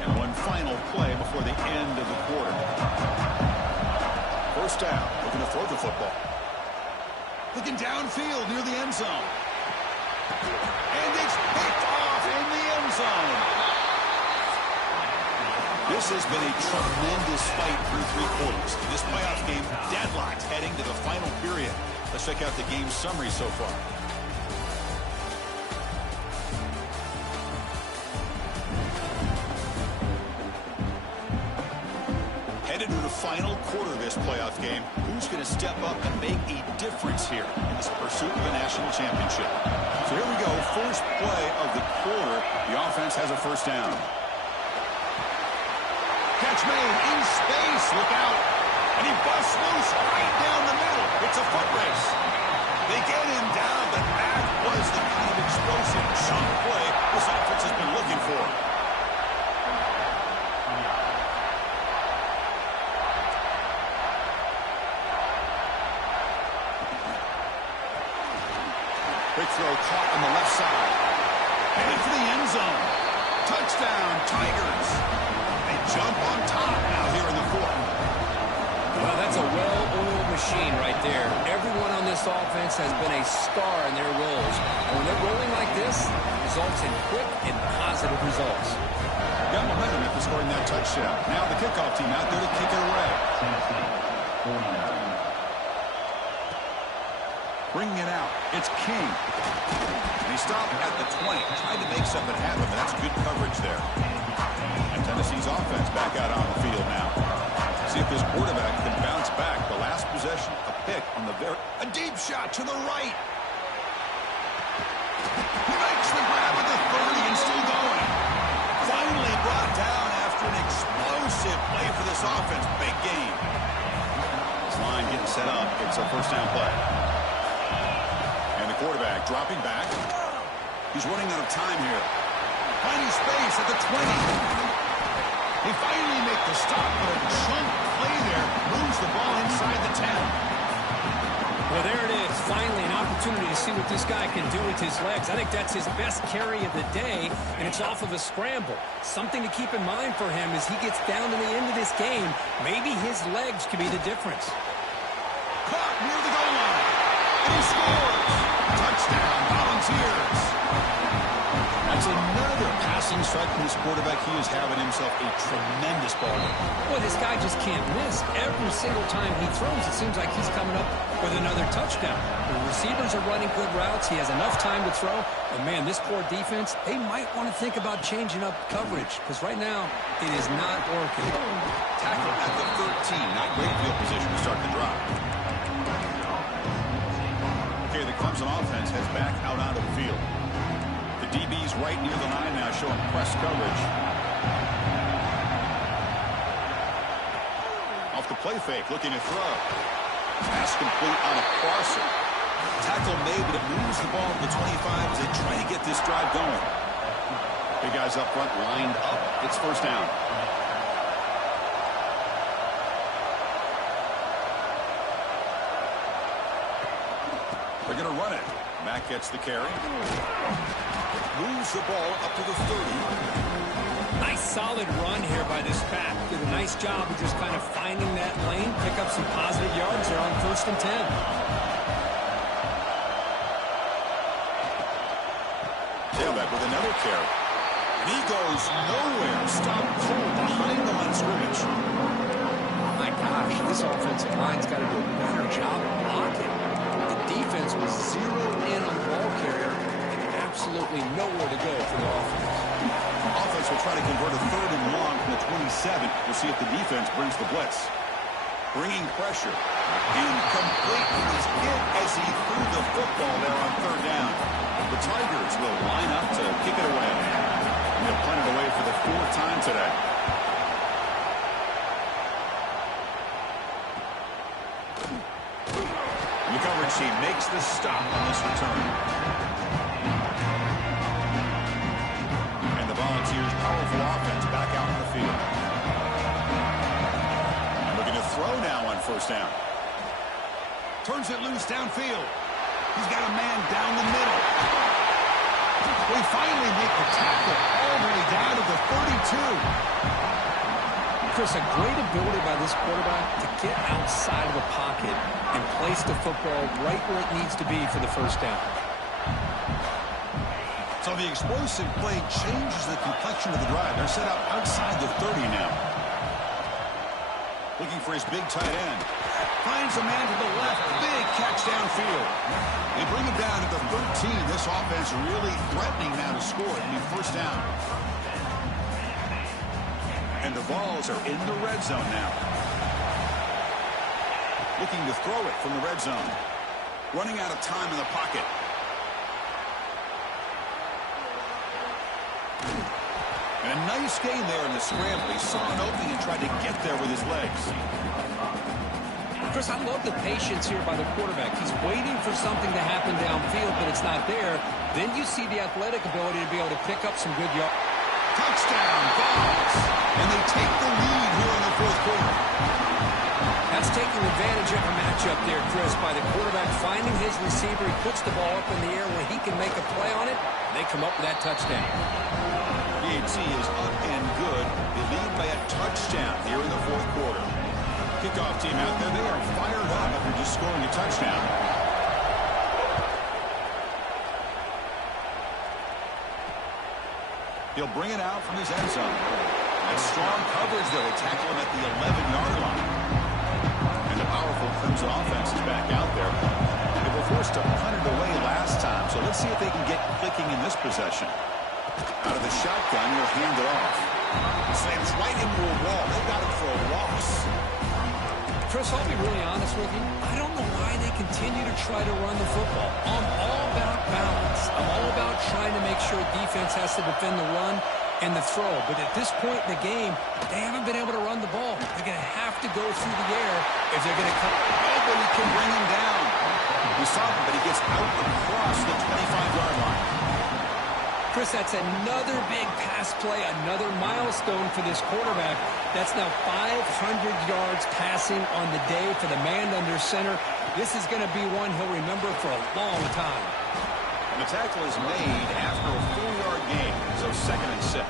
And one final play before the end of the quarter. 1st down, looking to throw the football. Looking downfield near the end zone. And it's picked off in the end zone. This has been a tremendous fight through 3 quarters. This playoff game deadlocked heading to the final period. Let's check out the game summary so far. Headed to the final quarter of this playoff game. Who's going to step up and make a difference here in this pursuit of a national championship? So here we go. First play of the quarter. The offense has a 1st down. Catch made in space. Look out. And he busts loose right down the middle. It's a foot race. They get him down, but that was the kind of explosive chunk play this offense has been looking for. Quick throw caught on the left side. Headed for the end zone. Touchdown, Tigers. They jump on top now here in the 4th. Well, that's a well-oiled machine right there. Everyone on this offense has been a star in their roles. And when they're rolling like this, it results in quick and positive results. Got momentum after scoring that touchdown. Now the kickoff team out there to kick it away. Bringing it out. It's King. And he stopped at the 20. Tried to make something happen, but that's good coverage there. And Tennessee's offense back out on the field now. See if this quarterback can bounce back. The last possession, a pick on the a deep shot to the right. He makes the grab at the explosive play for this offense. Big game. This line getting set up. It's a first down play. And the quarterback dropping back. He's running out of time here. Finding space at the 20. They finally make the stop, but a chunk play there moves the ball inside the 10. Well, there it is. Finally, an opportunity to see what this guy can do with his legs. I think that's his best carry of the day, and it's off of a scramble. Something to keep in mind for him as he gets down to the end of this game. Maybe his legs could be the difference. Caught near the goal line, and he scores. Touchdown, Volunteers. That's another passing strike from this quarterback. He is having himself a tremendous ball game. Well, this guy just can't miss. Every single time he throws, it seems like he's coming up with another touchdown. The receivers are running good routes. He has enough time to throw. And, man, this poor defense, they might want to think about changing up coverage because right now it is not working. Tackle at the 13. Not great field position to start the drive. Okay, the Clemson offense heads back out onto the field. The DB's right near the line now showing press coverage. Off the play fake, looking to throw. Pass complete on a crosser. Tackle made, but it moves the ball to the 25 as they try to get this drive going. Big guys up front lined up. It's first down. They're going to run it. Mack gets the carry. Moves the ball up to the 30. Nice solid run here by this back. Did a nice job of just kind of finding that lane, pick up some positive yards there on 1st and 10. Tailback with another carry. And he goes nowhere. Stop cold behind the line of scrimmage. My gosh, this offensive line's got to do a better job of blocking. The defense was zeroed in on the ball carrier and absolutely nowhere to go for the offense. Offense will try to convert a 3rd and long from the 27. We'll see if the defense brings the blitz. Bringing pressure. Incomplete. He was hit as he threw the football there on 3rd down. The Tigers will line up to kick it away. They'll punt it away for the 4th time today. The coverage team makes the stop on this return. And the Volunteers' powerful offense back out on the field. And looking to throw now on 1st down. Turns it loose downfield. He's got a man down the middle. They finally make the tackle all the way down to the 32. Chris, a great ability by this quarterback to get outside of the pocket and place the football right where it needs to be for the 1st down. So the explosive play changes the complexion of the drive. They're set up outside the 30 now. Looking for his big tight end. Finds a man to the left. Big catch downfield. They bring him down to the 13. This offense really threatening now to score. It'll be 1st down. And the Vols are in the red zone now. Looking to throw it from the red zone. Running out of time in the pocket. And a nice gain there in the scramble. He saw an opening and tried to get there with his legs. Chris, I love the patience here by the quarterback. He's waiting for something to happen downfield, but it's not there. Then you see the athletic ability to be able to pick up some good yards. Touchdown, Vols. And they take the lead here in the 4th quarter. That's taking advantage of a matchup there, Chris, by the quarterback finding his receiver. He puts the ball up in the air where he can make a play on it. They come up with that touchdown. VHC is up and good. They lead by a touchdown here in the 4th quarter. Kickoff team out there, they are fired up after just scoring a touchdown. He'll bring it out from his end zone. And strong coverage there. They tackle him at the 11-yard line. And the powerful Clemson offense is back out there. They were forced to punt it away last time, so let's see if they can get clicking in this possession. Out of the shotgun, he'll hand it off. Slams right into a wall. They got him for a loss. Chris, I'll be really honest with you. I don't know why they continue to try to run the football. I'm all about balance. I'm all about trying to make sure defense has to defend the run and the throw. But at this point in the game, they haven't been able to run the ball. They're going to have to go through the air if they're going to come. Nobody can bring him down. We saw him, but he gets out across the 25-yard line. Chris, that's another big pass play, another milestone for this quarterback. That's now 500 yards passing on the day for the man under center. This is going to be one he'll remember for a long time. And the tackle is made after a 4-yard gain, so 2nd and 6.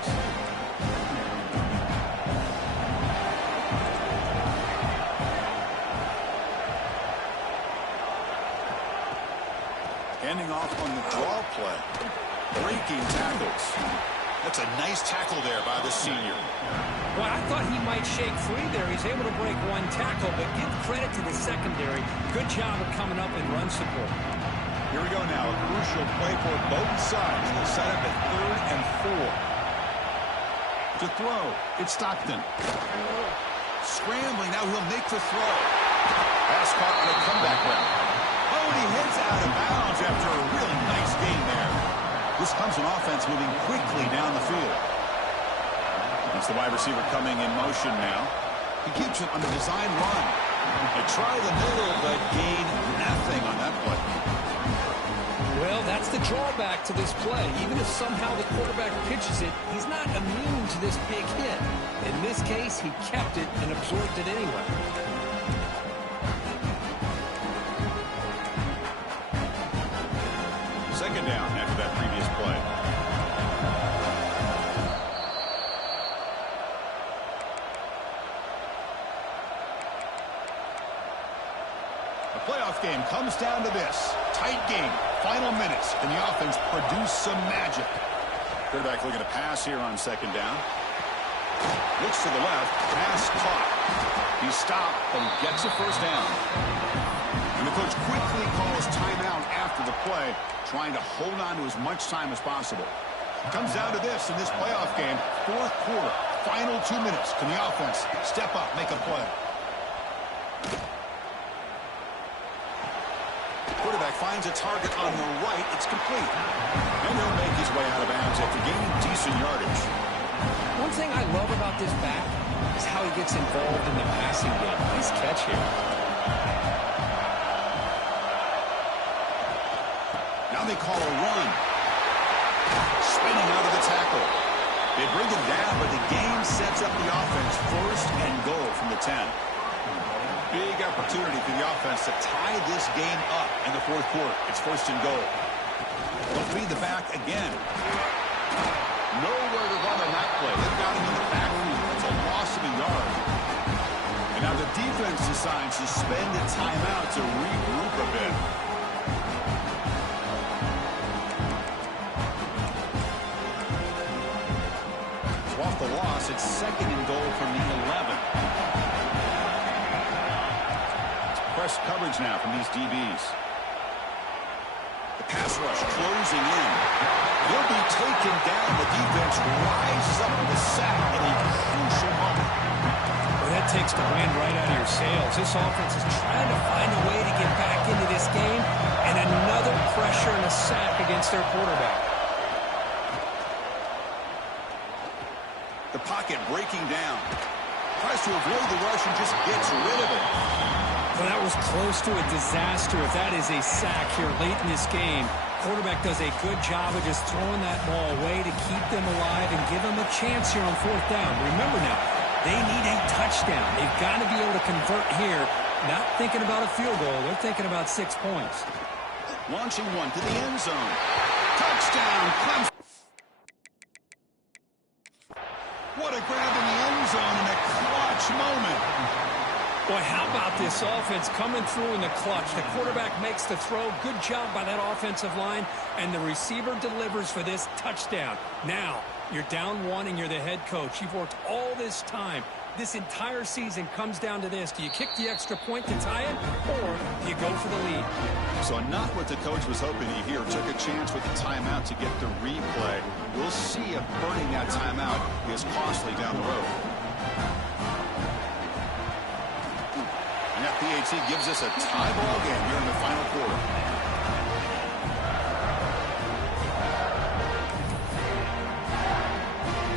Ending off on the draw play. Breaking tackles. That's a nice tackle there by the senior. Well, I thought he might shake free there. He's able to break one tackle, but give credit to the secondary. Good job of coming up in run support. Here we go now. A crucial play for both sides. They'll set up at 3rd and 4. To throw, it's Stockton. Scrambling, now he'll make the throw. Pass caught on a comeback route. Oh, and he heads out of bounds after a really nice gain there. This comes an offense moving quickly down the field. It's the wide receiver coming in motion now. He keeps it on the design run. They try the middle, but gain nothing on that play. Well, that's the drawback to this play. Even if somehow the quarterback pitches it, he's not immune to this big hit. In this case, he kept it and absorbed it anyway. Second down after that previous play. The playoff game comes down to this. Tight game. Final minutes. Can the offense produce some magic? Quarterback looking to pass here on 2nd down. Looks to the left. Pass caught. He stopped, but he gets a 1st down. And the coach quickly calls timeout after the play, trying to hold on to as much time as possible. Comes down to this in this playoff game. 4th quarter. Final 2 minutes. Can the offense step up, make a play? Quarterback finds a target on the right. It's complete. And he'll make his way out of bounds after gaining decent yardage. One thing I love about this back is how he gets involved in the passing game. Nice catch here. Now they call a run. Spinning out of the tackle. They bring him down, but the game sets up the offense 1st and goal from the 10. Big opportunity for the offense to tie this game up in the 4th quarter. It's 1st and goal. They'll feed the back again. Nowhere to run on that play. They've got him in the backfield. It's a loss of a yard. And now the defense decides to spend a timeout to regroup a bit. So off the loss, it's 2nd and goal from the 11. Press coverage now from these DBs. The pass rush closing in. He'll be taken down. The defense rises up with a sack in a crucial moment. Well, that takes the wind right out of your sails. This offense is trying to find a way to get back into this game, and another pressure and a sack against their quarterback. The pocket breaking down. Tries to avoid the rush and just gets rid of it. Well, that was close to a disaster if that is a sack here late in this game. Quarterback does a good job of just throwing that ball away to keep them alive and give them a chance here on 4th down. Remember now, they need a touchdown. They've got to be able to convert here. Not thinking about a field goal. They're thinking about 6 points. Launching one to the end zone. Touchdown, Clemson. What a grab in the end zone in a clutch moment. Boy, how about this offense coming through in the clutch? The quarterback makes the throw. Good job by that offensive line. And the receiver delivers for this touchdown. Now, you're down 1 and you're the head coach. You've worked all this time. This entire season comes down to this. Do you kick the extra point to tie it, or do you go for the lead? So not what the coach was hoping to hear. Took a chance with the timeout to get the replay. We'll see if burning that timeout is costly down the road. And that PAT gives us a tie ball game here in the final quarter.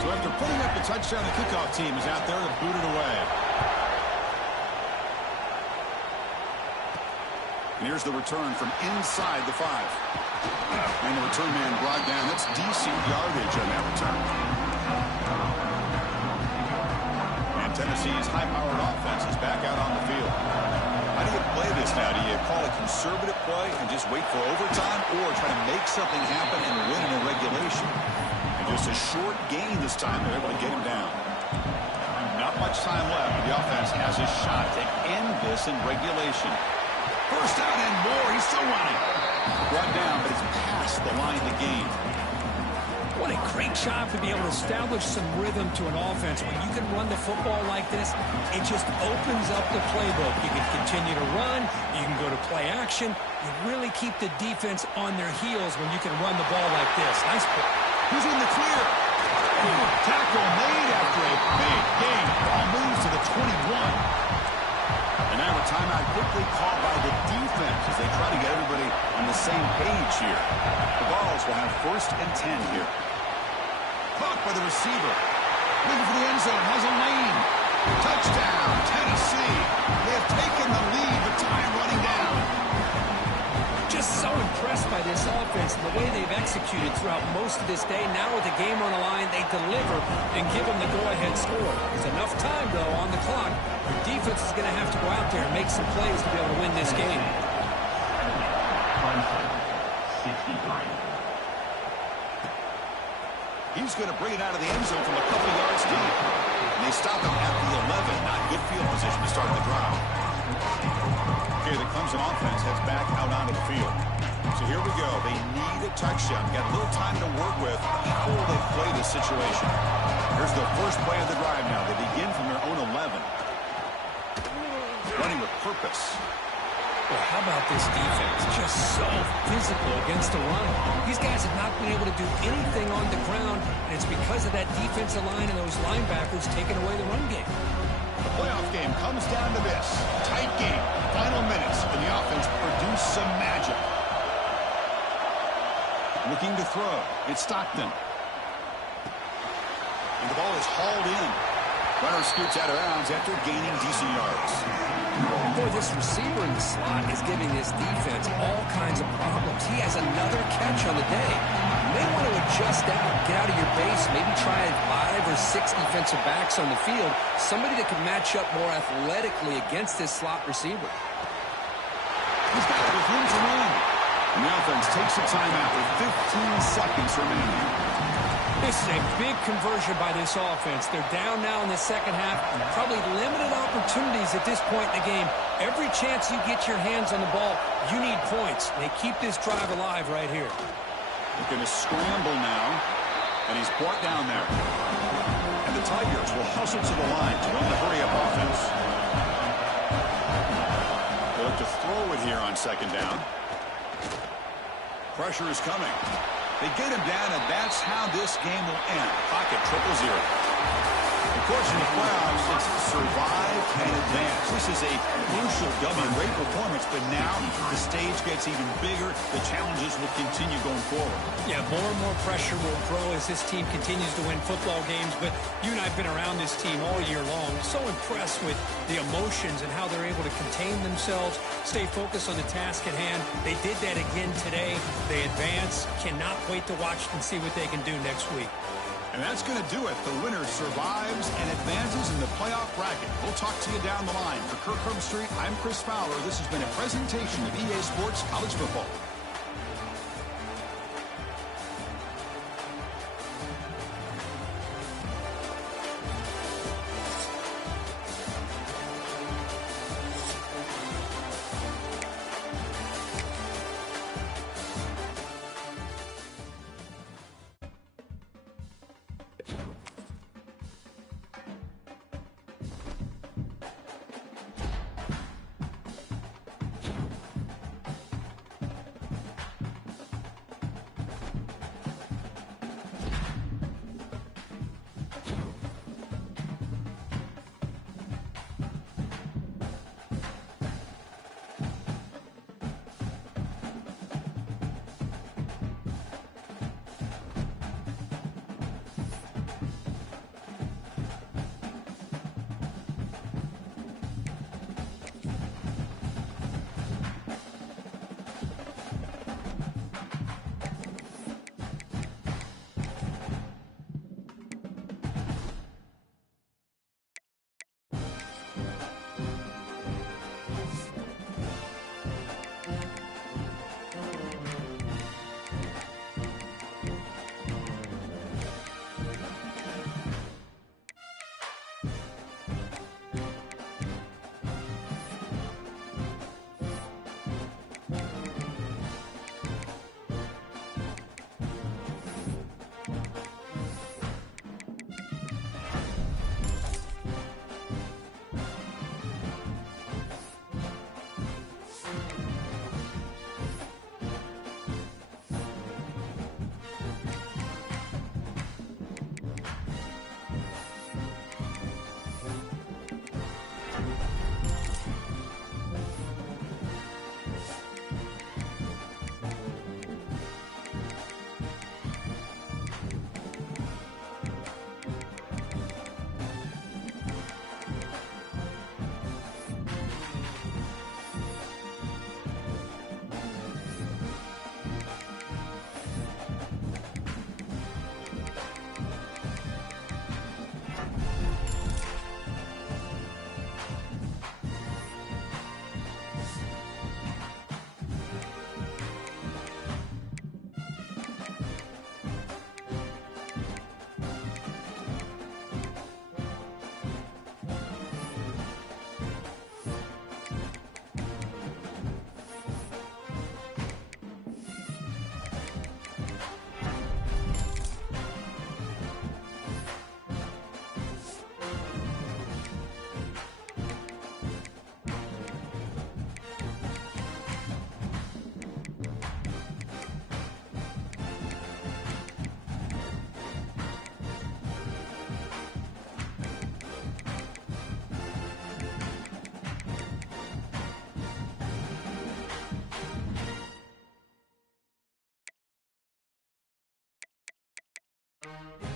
So The touchdown, the kickoff team is out there to boot it away. And here's the return from inside the 5. And the return man brought down. That's decent yardage on that return. And Tennessee's high-powered offense is back out on the field. How do you play this now? Do you call a conservative play and just wait for overtime, or try to make something happen and win in regulation? And just a short gain this time. They're able to get him down. Not much time left. The offense has a shot to end this in regulation. First down and more. He's still running. Brought down, but it's past the line to gain. What a great job to be able to establish some rhythm to an offense. When you can run the football like this, it just opens up the playbook. You can continue to run. You can go to play action. You really keep the defense on their heels when you can run the ball like this. Nice play. Who's in the clear? Tackle made after a big gain. Ball moves to the 21. And now a timeout quickly called by the defense as they try to get everybody on the same page here. The Vols will have 1st and 10 here. Caught by the receiver. Looking for the end zone. Has a lane. Touchdown, Tennessee. They have taken the lead, but time running down. Just so impressed by this offense and the way they've executed throughout most of this day. Now with the game on the line, they deliver and give them the go-ahead score. There's enough time, though, on the clock. The defense is going to have to go out there and make some plays to be able to win this game. Clemson, 63. He's going to bring it out of the end zone from a couple yards deep. And they stop him at the 11. Not good field position to start the drive. Okay, the Clemson offense heads back out onto the field. So here we go. They need a touchdown. Got a little time to work with. How will they play this situation? Here's the first play of the drive now. They begin from their own 11. Running with purpose. Well, how about this defense? Just so physical against the run. These guys have not been able to do anything on the ground, and it's because of that defensive line and those linebackers taking away the run game. The playoff game comes down to this. Tight game. Final minutes, and the offense produced some magic. Looking to throw. It's Stockton. And the ball is hauled in. Runner scoots out of bounds after gaining decent yards. Boy, this receiver in the slot is giving this defense all kinds of problems. He has another catch on the day. You may want to adjust out, get out of your base, maybe try 5 or 6 defensive backs on the field, somebody that can match up more athletically against this slot receiver. He's got it with room to run. And the offense takes a timeout with 15 seconds remaining. This is a big conversion by this offense. They're down now in the second half. Probably limited opportunities at this point in the game. Every chance you get your hands on the ball, you need points. They keep this drive alive right here. They're going to scramble now, and he's brought down there. And the Tigers will hustle to the line to run the hurry-up offense. They look to throw it here on second down. Pressure is coming. They get him down, and that's how this game will end. Pocket 0-0. Of course, in the playoffs, it's survive and advance. This is a crucial W. Great performance, but now the stage gets even bigger. The challenges will continue going forward. Yeah, more and more pressure will grow as this team continues to win football games, but you and I have been around this team all year long. So impressed with the emotions and how they're able to contain themselves, stay focused on the task at hand. They did that again today. They advance. Cannot wait to watch and see what they can do next week. And that's going to do it. The winner survives and advances in the playoff bracket. We'll talk to you down the line. For Kirk Herbstreit, I'm Chris Fowler. This has been a presentation of EA Sports College Football. it.